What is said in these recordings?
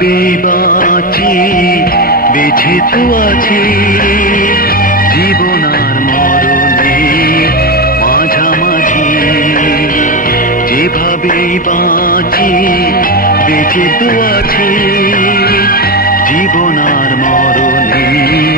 যেভাবে বাঁচি? বেঁচে তো আছি। জীবন আর মরণে মাঝামাঝি। যেভাবে বাঁচি, বেঁচে তো আছি। জীবন আর মরণে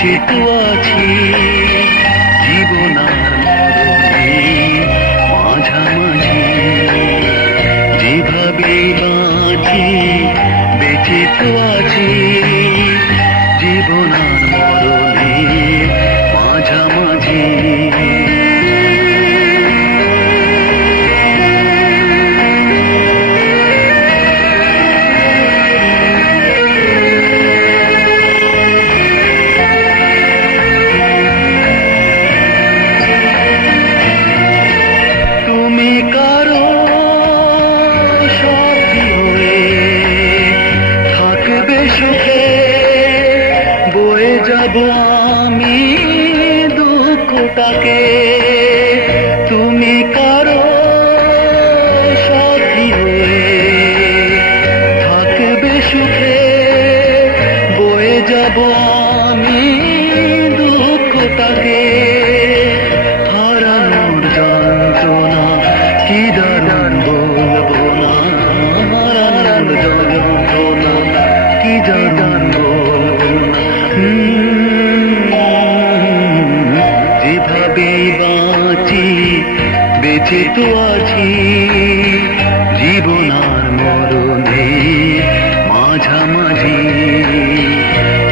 বেঁচে তো আছি জীবন মাঝামাঝি। যেভাবে বাঁচি বেঁচে তো আছি Yeah. বেঁচে তো আছি জীবন আর মরণে মাঝামাঝি।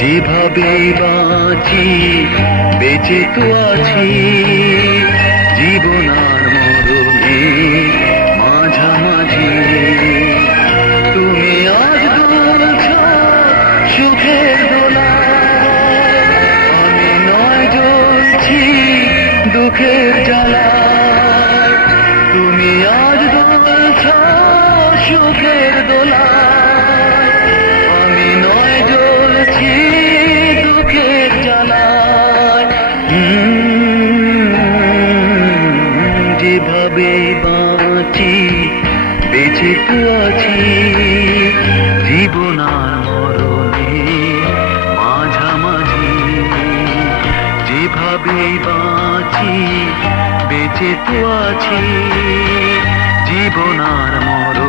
যেভাবে বাঁচি বেঁচে তো আছি জীবন আর বেঁচে আছি জীবন আর মরণে মাঝামাঝি। যেভাবে বাঁচি বেঁচে তো আছি জীবন আর মরণে